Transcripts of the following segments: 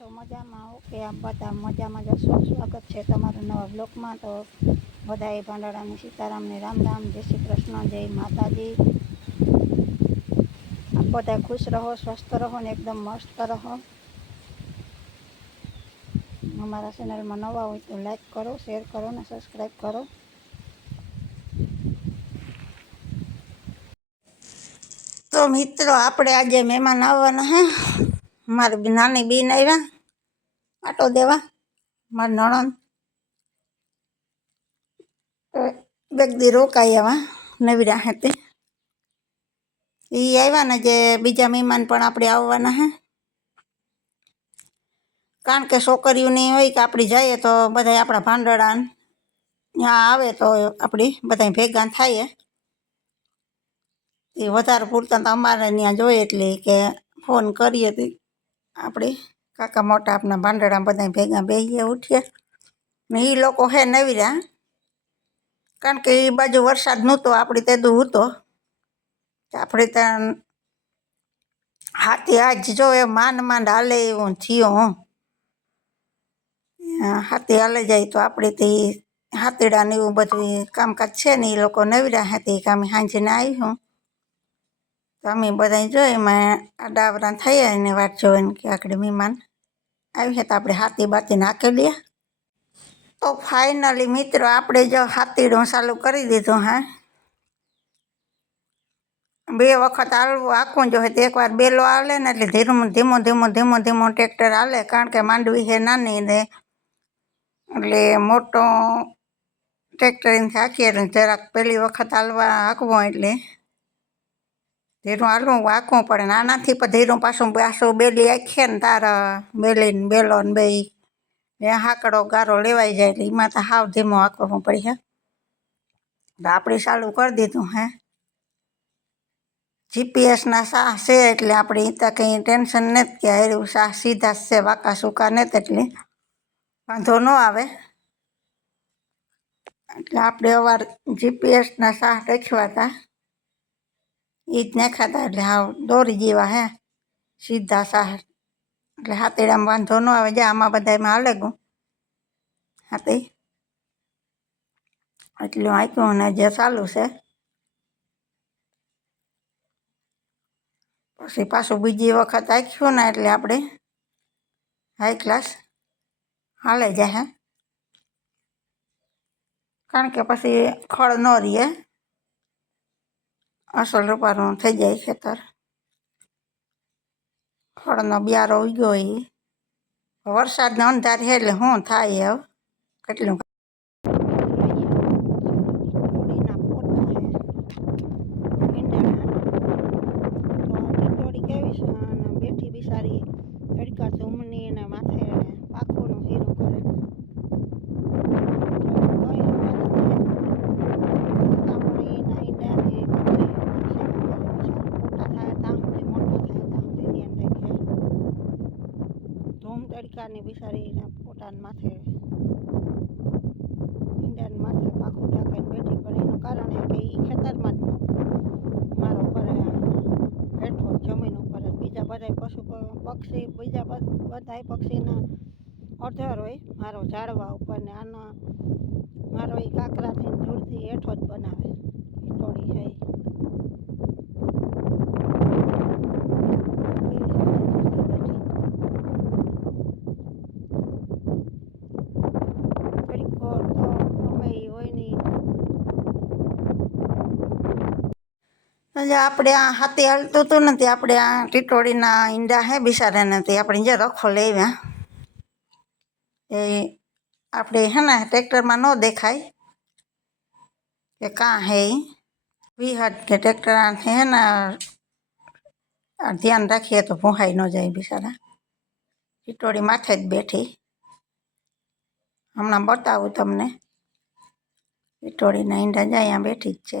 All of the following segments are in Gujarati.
છો મજામાં, ઓકે આપ બધા મજામાં જશો સ્વાગત છે તમારા નવા બ્લોકમાં તો બધાએ ભાંડારાની સીતારામને રામ રામ, જય શ્રી કૃષ્ણ, જય માતાજી. આપ બધા ખુશ રહો, સ્વસ્થ રહો ને એકદમ મસ્ત રહો. અમારા ચેનલમાં નવા હોય તો લાઈક કરો, શેર કરો ને સબસ્ક્રાઈબ કરો. તો મિત્રો, આપણે આજે મહેમાન આવવાના હે. મારી નાની બેન આવ્યા આટો દેવા. મારી નણંદ. બેગદી રોકાઈ આવા નવીરા હતી એ આવ્યા ને જે બીજા મહેમાન પણ આપણે આવવાના હે. કારણ કે છોકરીઓની હોય કે આપણી જઈએ તો બધા આપણા ભાંડડા ત્યાં આવે તો આપણી બધા ભેગા થાય. એ વધારે પૂરતા તો અમારે ત્યાં જોઈએ એટલે કે ફોન કરીએ તો. આપણે કાકા મોટા આપણા ભાંડડા બધા ભેગા બેસીએ ઉઠીએ. ને એ લોકો હે નવીરા. કારણ કે એ બાજુ વરસાદ નહોતો આપણે તેદું હતો. આપણે ત્યાં હાથી આજ જો એ માંડ માંડ હાલે એવું થયો હું. હાથી હાલે જાય તો આપણે તે હાથીડા ને એવું બધું કામકાજ છે ને એ લોકો નવીરા હાથી કામે સાંજે ને આવી હું તો અમે બધા જો એમાં આડાવરા થયા એને વાટ જોઈને કે આકડે મહેમાન આવી તો આપણે હાથી બાતી નાખી લઈએ તો ફાઇનલી મિત્રો, આપણે જો હાથીડું ચાલુ કરી દીધું, હા. બે વખત હાલવું આખું જો તો એકવાર બેલો હાલે ને એટલે ધીમું ધીમું ધીમું ધીમું ધીમું ટ્રેક્ટર હાલે કારણ કે માંડવી છે નાની ને એટલે મોટો ટ્રેક્ટર એનાથી હાંકીએ જરાક પહેલી વખત હાલવા હાંકવું એટલે. ધીરું હાલું વાંકું પડે. ને આનાથી પણ ધીરું પાછું પાછું બેલી આખીએ ને તારા બેલીને બેલો ને બે એ હાકડો ગારો લેવાઈ જાય એટલે એમાં તો હાવ ધીમું હાંકવું પડે હે. તો આપણે ચાલુ કરી દીધું હે. જીપીએસના સાહ છે એટલે આપણે ત્યાં કંઈ ટેન્શન નથી કે હાર્યું સાહ સીધા છે, વાંકા સૂકા નથી એટલે. વાંધો ન આવે. એટલે આપણે અવાર જીપીએસના સાહ રાખ્યા હતા. એ જ નાખ્યા હતા એટલે હાવ દોરી જેવા હે. સીધા સાહ એટલે હાથેડામાં વાંધો ન આવે. જા, આમાં બધામાં હાલે ગયું હાથે. એટલું આંક્યું ને જે ચાલુ છે. પછી પાછું બીજી વખત આંખ્યું ને એટલે આપણે હાઈ ક્લાસ હાલે જાય કારણ કે પછી ખળ ન રહીએ અસલ રૂપારું થઈ જાય ખેતર. ફળનો બિયારો ઉગ્યો એ વરસાદનો અંધાર એટલે શું થાય હવે કેટલું બેઠી બિસારી તડકા ધૂમની ને માથે પાખોનું હીરું કરે ધૂમ તડકાની બિસારી પોતાના માથે ઈંડાને માથે પાખું ઢાંકીને બેઠી પણ એનું કારણ એ કે એ ખેતરમાં જ મારો કરે હેઠો જમીન ઉપર જ બીજા બધા પશુ પ- પક્ષી, બીજા બધા પક્ષીના અધર હોય. મારો ઝાડવા ઉપર ને આનો, મારો એ કાંકરાથી દૂરથી હેઠો જ બનાવે. ઈટોળી છે ઈ. કેવી રીતે બેઠી તડકો તો ગમે ઈ હોય નહીં એટલે આપણે આ હાથે હાલતું હતું ને તે આપણે આ ટીટોળીના ઈંડા હે બિચારાને તે આપણે જે રખો લેવ્યા એ આપણે હે ને ટ્રેક્ટરમાં ન દેખાય કે કાં હે વિહટ કે ટ્રેક્ટર હે ને ધ્યાન રાખીએ તો ભૂંહાઈ ન જાય બિસારા ટીટોળી માથે જ બેઠી. હમણાં બતાવું તમને. ટીટોળીના ઈંડા જાય બેઠી જ છે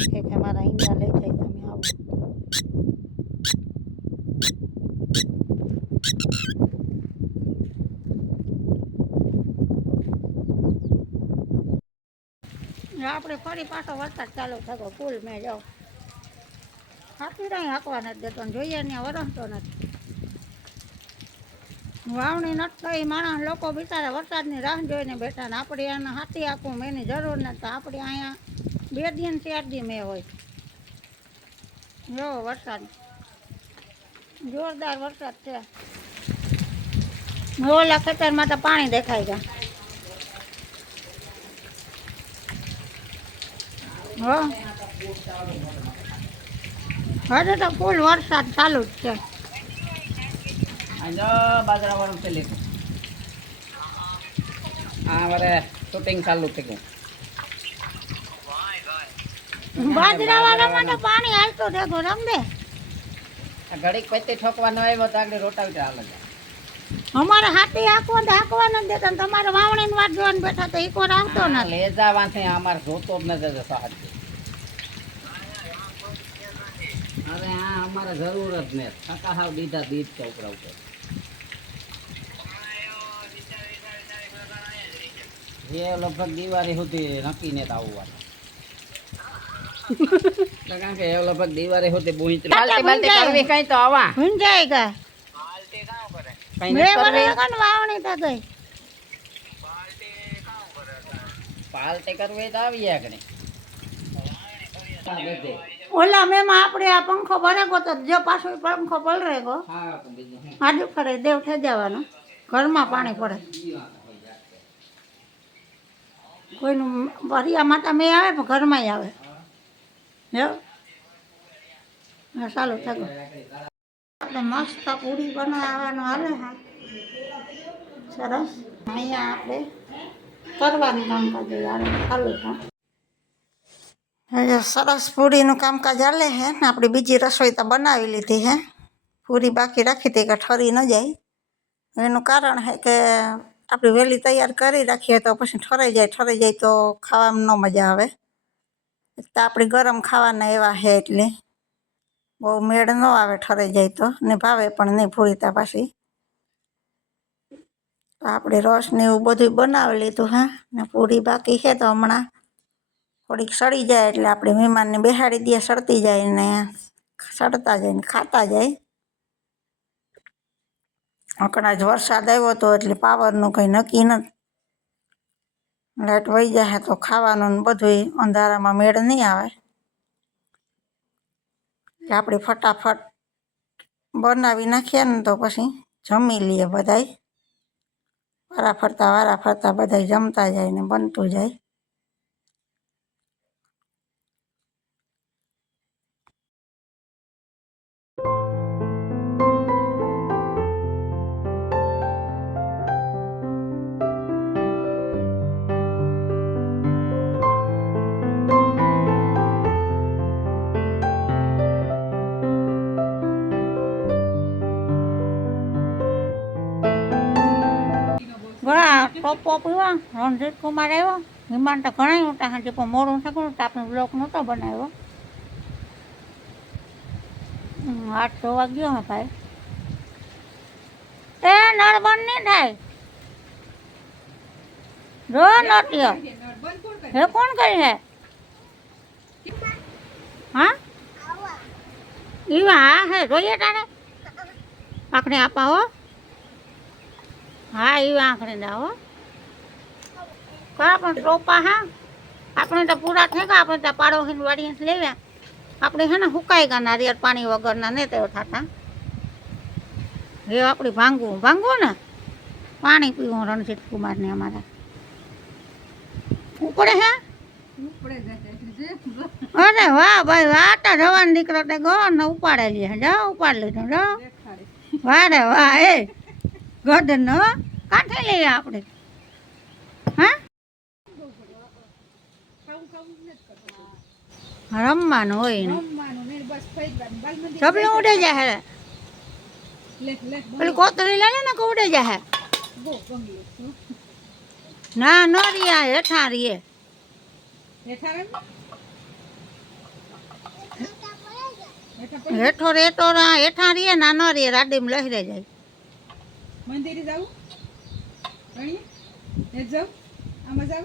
ટીટોળીને કે મારા ઈંડા લઈ જાય, તમે આવો. આપણે ફરી પાછો વરસાદ ચાલુ થતો ફૂલ મેં જાઓ હાથી નહીં હાંકવા નથી દેતો જોઈએ ને વરસતો નથી. વાવણી નથી થઈ, માણસ લોકો બિચારા વરસાદની રાહ જોઈને બેઠા ને, આપણે એને હાથી હાંકવું એની જરૂર નથી આપણે અહીંયા બે દિન, ચાર દી મેં હોય. જો વરસાદ. જોરદાર વરસાદ છે. ઓલા ખેતરમાં તો પાણી દેખાય ગયા હો. હજુ તો ફૂલ વરસાદ ચાલુ જ છે. આજો બાજરાવાળું છે લીધું હા મારે શૂટિંગ ચાલુ થઈ ગયું. બાજરા વાળામાં તો પાણી હાલતું દેખો રમદે આ ઘડીક પછી ઠોકવાનો આવ્યો તો આગળ રોટાવીટર હાલે અમારે હાથી હાંકવા તો હાંકવા નથી દેતા ને તમારે વાવણીની વાત જોઈને બેઠા તો ઈકો આવતો હા, લેજા લઈ અમારે જોતો જ નથી સાહેબ. અરે હા અમારે જરૂર જ ને કાકા હાવ દીધા દીધ ઉપરા ઉપર. એ લગભગ દિવાળી સુધી નક્કી ને આવવાનું. કારણ કે એ લગભગ દીવારે હોતે બુંચ બાલટી બાલટી કરવી કઈ તો આવા. ભૂંજાઈ ગયા કઈ બે નથી વર્ષ કરવી લગન વાવણી તો ગઈ પાલટી કરવી તો આવી આગળ હા ઓલા મેમાં આપણે આ પંખો ભરેગો તો જો પાછો પંખો પલરેગો હા આજુ ફરે દેવ થઈ જવાનો. ઘરમાં પાણી પડે. કોઈનું ભરિયા માતા મેં આવે પણ ઘરમાં આવે. જો હા, ચાલુ મસ્ત પૂરી બનાવવાનું હા. સરસ. અહીંયા આપણે કરવાનું કામકાજ ચાલુ હવે સરસ પૂરીનું કામકાજ હાલે હે ને, આપણી બીજી રસોઈ તો બનાવી લીધી હે. પૂરી બાકી રાખી હતી કે ઠરી ન જાય. એનું કારણ છે કે આપણે વહેલી તૈયાર કરી રાખીએ તો પછી ઠરાઈ જાય ઠરાઈ જાય તો ખાવામાં ન મજા આવે. તો આપણે ગરમ ખાવાના એવા છે એટલે બહુ મેળ ન આવે ઠરાઈ જાય તો, ને ભાવે પણ નહીં પૂરીતા પાછી. તો આપણે રસ ને એવું બધું બનાવી લીધું, હા, ને પૂરી બાકી છે તો હમણાં થોડીક સડી જાય એટલે આપણે મહેમાનને બેસાડી દઈએ, સડતી જાય ને સડતા જાય ને ખાતા જાય. હમણાં જ વરસાદ આવ્યો હતો એટલે પાવરનું કંઈ નક્કી નથી લાઇટ વહી જાય તો ખાવાનું ને બધુંય અંધારામાં મેળ નહીં આવે. એટલે આપણે ફટાફટ બનાવી નાખીએ ને તો પછી જમી લઈએ બધાય. વારા ફરતા વારા ફરતા બધાય જમતા જાય ને બનતું જાય. ઘણા પોપ એવા રણજીત કુમાર આવ્યો. વિમાન તો ઘણા મોટા હાજી પણ મોડું થયું તો આપણે બ્લોક નહોતો બનાવ્યો. આઠ સો વાગ્યો હે ભાઈ. એ નળ બંધ નહીં થાય. જો, નટ્યો. હે, કોણ કરી હે? હા? ઈવા, હા, હે, જોઈએ તારે. આપણે આપા હો. એવા આંખણે દાવો કા પણ ટોપા હા. આપણે તો પૂરા થઈ ગયા આપણે તો પાડોશીને વાડીએ લેવ્યા આપણે છે ને સુકાઈ ગયા નારિયેળ પાણી વગરના ને તેઓ થતા. એ આપણે ભાંગવું ભાંગવું ને? પાણી પીવું રણજીત કુમારને અમારા. ઉકળે હે? અરે વાહ ભાઈ વાહ તો જવાન દીકરો તે ગો ને ઉપાડે લે જા ઉપાડ લીધો જો વાહ રે વાહ એ ગઢનો કાંઠે લઈએ આપણે. હા? રમવાનું હોય ને જબલું ઉડે જાય પેલી કોતરી લે ને ઉડે જાહે? બહુ બંગલો ના ન રીયા હેઠા રીએ. હેઠા રેટો હેઠા રીએ ના ન રીએ રાડીમ લહેરે જાય. મંદિરે જાવું જાવ આમાં જાવ